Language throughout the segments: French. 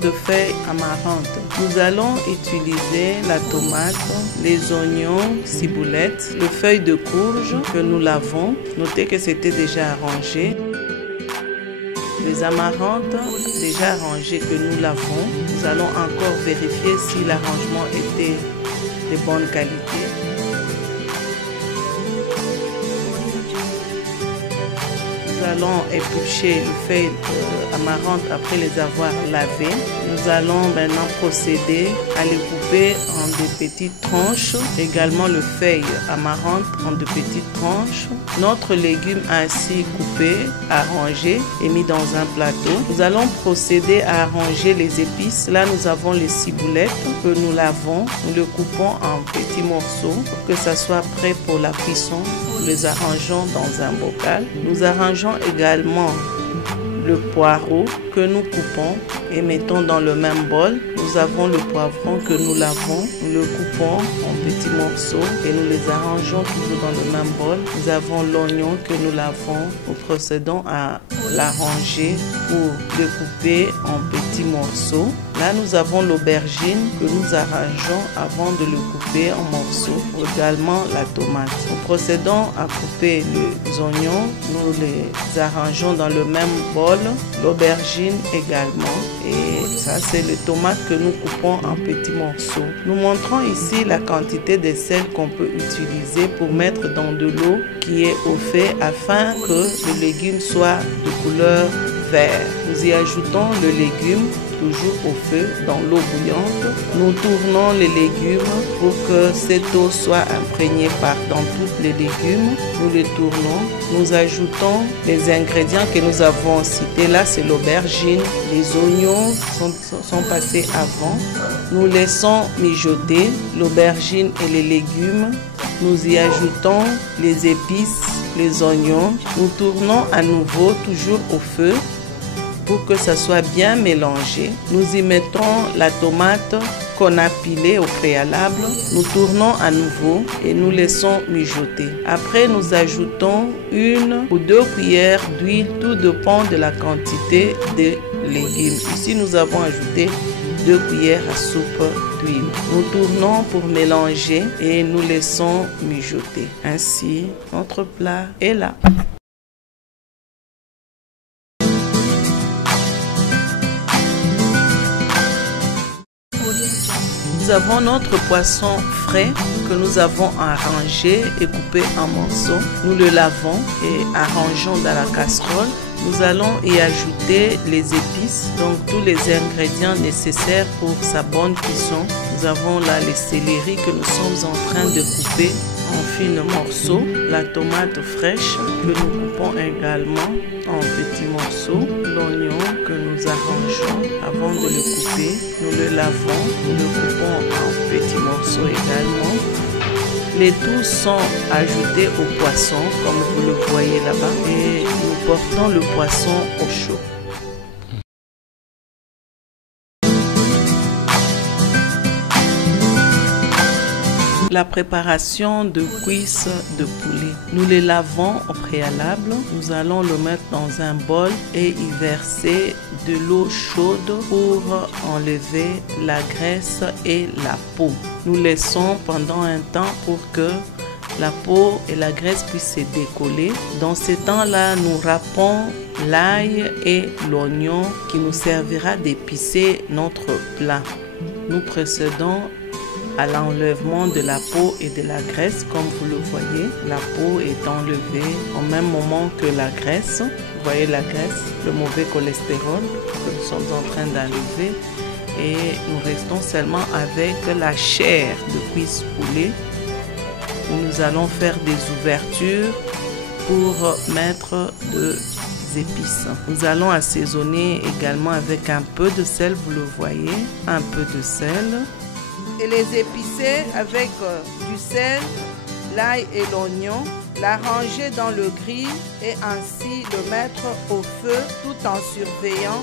De feuilles amarantes. Nous allons utiliser la tomate, les oignons, ciboulettes, le feuille de courge que nous lavons. Notez que c'était déjà arrangé. Les amarantes déjà arrangées que nous lavons. Nous allons encore vérifier si l'arrangement était de bonne qualité. Nous allons éplucher les feuilles amarantes après les avoir lavées. Nous allons maintenant procéder à les couper en de petites tranches. Également le feuille amarante en de petites tranches. Notre légume ainsi coupé, arrangé et mis dans un plateau. Nous allons procéder à arranger les épices. Là nous avons les ciboulettes que nous lavons. Nous les coupons en petits morceaux pour que ça soit prêt pour la cuisson. Nous les arrangeons dans un bocal. Nous arrangeons également le poireau que nous coupons et mettons dans le même bol. Nous avons le poivron que nous lavons, nous le coupons en petits morceaux et nous les arrangeons toujours dans le même bol. Nous avons l'oignon que nous lavons. Nous procédons à l'arranger pour le couper en petits morceaux. Là, nous avons l'aubergine que nous arrangeons avant de le couper en morceaux. Également la tomate. Nous procédons à couper les oignons. Nous les arrangeons dans le même bol. L'aubergine également. Et ça, c'est les tomates que nous coupons en petits morceaux. Nous montrons ici la quantité de sel qu'on peut utiliser pour mettre dans de l'eau qui est au fait afin que le légume soit de couleur vert. Nous y ajoutons le légume toujours au feu dans l'eau bouillante. Nous tournons les légumes pour que cette eau soit imprégnée dans tous les légumes. Nous les tournons. Nous ajoutons les ingrédients que nous avons cités. Là, c'est l'aubergine. Les oignons sont passés avant. Nous laissons mijoter l'aubergine et les légumes. Nous y ajoutons les épices, les oignons. Nous tournons à nouveau toujours au feu pour que ça soit bien mélangé. Nous y mettons la tomate qu'on a pilée au préalable. Nous tournons à nouveau et nous laissons mijoter. Après, nous ajoutons 1 ou 2 cuillères d'huile, tout dépend de la quantité de légumes. Ici, nous avons ajouté 2 cuillères à soupe d'huile. Nous tournons pour mélanger et nous laissons mijoter. Ainsi, notre plat est là. Nous avons notre poisson frais que nous avons arrangé et coupé en morceaux. Nous le lavons et arrangeons dans la casserole. Nous allons y ajouter les épices, donc tous les ingrédients nécessaires pour sa bonne cuisson. Nous avons là les céleris que nous sommes en train de couper en fines morceaux, la tomate fraîche que nous coupons également en petits morceaux, l'oignon que nous arrangeons avant de le couper, nous le lavons, nous le coupons en petits morceaux également. Les tout sont ajoutés au poisson comme vous le voyez là-bas et nous portons le poisson au chaud. La préparation de cuisses de poulet. Nous les lavons au préalable. Nous allons le mettre dans un bol et y verser de l'eau chaude pour enlever la graisse et la peau. Nous laissons pendant un temps pour que la peau et la graisse puissent se décoller. Dans ce temps-là, nous râpons l'ail et l'oignon qui nous servira d'épicer notre plat. Nous procédons à l'enlèvement de la peau et de la graisse. Comme vous le voyez, la peau est enlevée au même moment que la graisse. Vous voyez la graisse, le mauvais cholestérol que nous sommes en train d'enlever. Et nous restons seulement avec la chair de cuisse poulet où nous allons faire des ouvertures pour mettre des épices. Nous allons assaisonner également avec un peu de sel, vous le voyez, un peu de sel. Et les épicer avec du sel, l'ail et l'oignon. l'arranger dans le grill et ainsi le mettre au feu tout en surveillant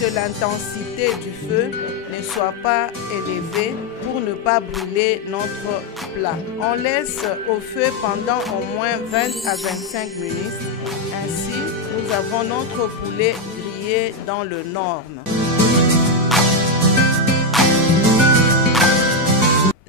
que l'intensité du feu ne soit pas élevée pour ne pas brûler notre plat. On laisse au feu pendant au moins 20 à 25 minutes. Ainsi, nous avons notre poulet grillé dans le norme.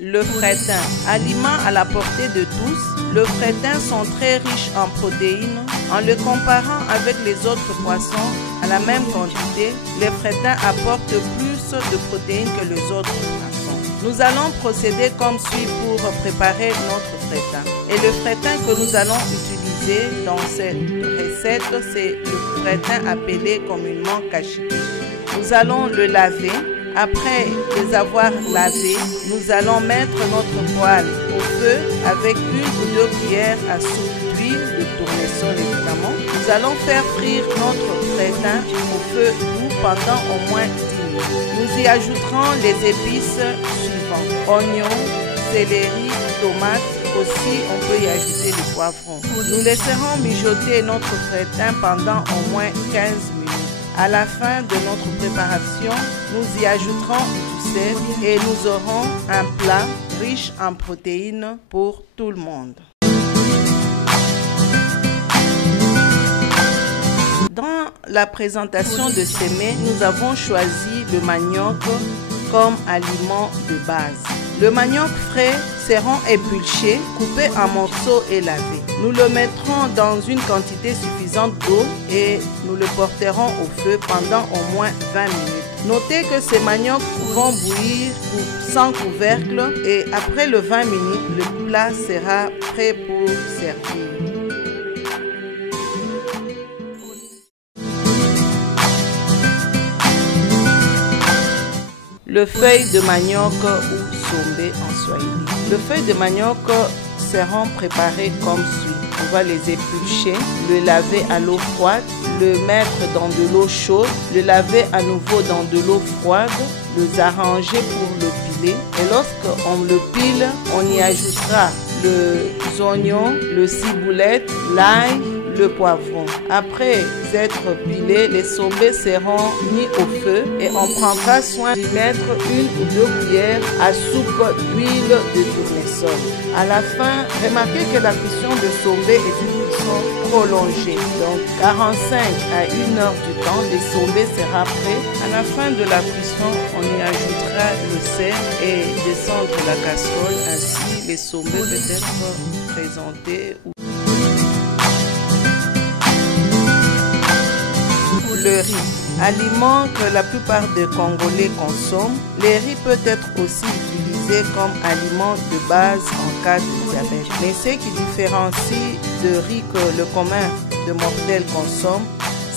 Le fretin, aliment à la portée de tous. Le fretin sont très riches en protéines. En le comparant avec les autres poissons à la même quantité, les fretins apportent plus de protéines que les autres poissons. Nous allons procéder comme suit pour préparer notre fretin. Et le fretin que nous allons utiliser dans cette recette, c'est le fretin appelé communément cachiquiche. Nous allons le laver. Après les avoir lavés, nous allons mettre notre poêle au feu avec 1 ou 2 cuillères à soupe d'huile de tournesol évidemment. Nous allons faire frire notre fretin au feu doux pendant au moins 10 minutes. Nous y ajouterons les épices suivantes: oignons, céleri, tomates. Aussi, on peut y ajouter le poivron. Nous laisserons mijoter notre fretin pendant au moins 15 minutes. À la fin de notre préparation, nous y ajouterons du sel et nous aurons un plat riche en protéines pour tout le monde. Dans la présentation de ces mets, nous avons choisi le manioc comme aliment de base. Le manioc frais sera épluché, coupé en morceaux et lavé. Nous le mettrons dans une quantité suffisante d'eau et nous le porterons au feu pendant au moins 20 minutes. Notez que ces maniocs vont bouillir sans couvercle et après le 20 minutes, le plat sera prêt pour servir. Le feuille de manioc ou sombé en swahili. Le feuille de manioc seront préparées comme suit. On va les éplucher, le laver à l'eau froide, le mettre dans de l'eau chaude, le laver à nouveau dans de l'eau froide, les arranger pour le piler. Et lorsqu'on le pile, on y ajoutera les oignons, le ciboulette, l'ail, le poivron. Après être pilés, les sombés seront mis au feu et on prendra soin d'y mettre 1 ou 2 cuillères à soupe d'huile de tournesol. À la fin, remarquez que la cuisson de sombé est une cuisson prolongée. Donc 45 à 1 heure du temps, les sombés sera prêt. À la fin de la cuisson, on y ajoutera le sel et descendre la casserole. Ainsi, les sombés peuvent être présentés. Le riz, aliment que la plupart des Congolais consomment. Le riz peut être aussi utilisé comme aliment de base en cas de diabète. Mais ce qui différencie le riz que le commun de mortels consomme,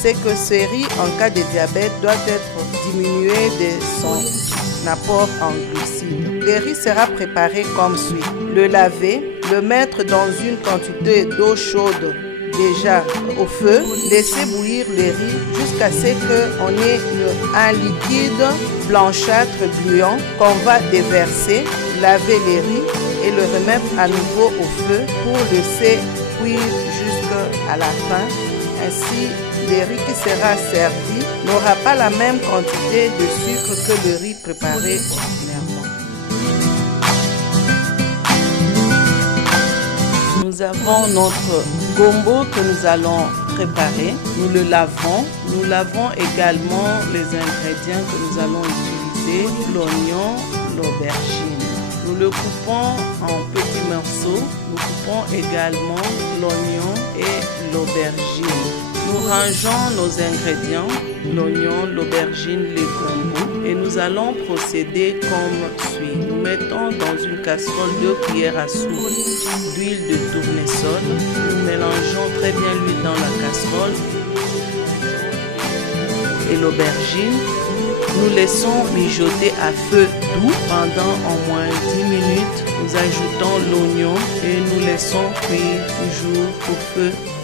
c'est que ce riz en cas de diabète doit être diminué de son apport en glucides. Le riz sera préparé comme suit. Le laver, le mettre dans une quantité d'eau chaude déjà au feu, laisser bouillir le riz jusqu'à ce qu'on ait un liquide blanchâtre gluant qu'on va déverser, laver le riz et le remettre à nouveau au feu pour laisser cuire jusqu'à la fin. Ainsi, le riz qui sera servi n'aura pas la même quantité de sucre que le riz préparé ordinairement. Nous avons notre gombo que nous allons préparer. Nous le lavons. Nous lavons également les ingrédients que nous allons utiliser, l'oignon, l'aubergine. Nous le coupons en petits morceaux. Nous coupons également l'oignon et l'aubergine. Nous rangeons nos ingrédients, l'oignon, l'aubergine, les gombos, et nous allons procéder comme suit. Nous mettons dans une casserole 2 cuillères à soupe d'huile de tournesol. Nous mélangeons très bien l'huile dans la casserole et l'aubergine. Nous laissons mijoter à feu doux pendant au moins 10 minutes. Nous ajoutons l'oignon et nous laissons cuire toujours au feu doux.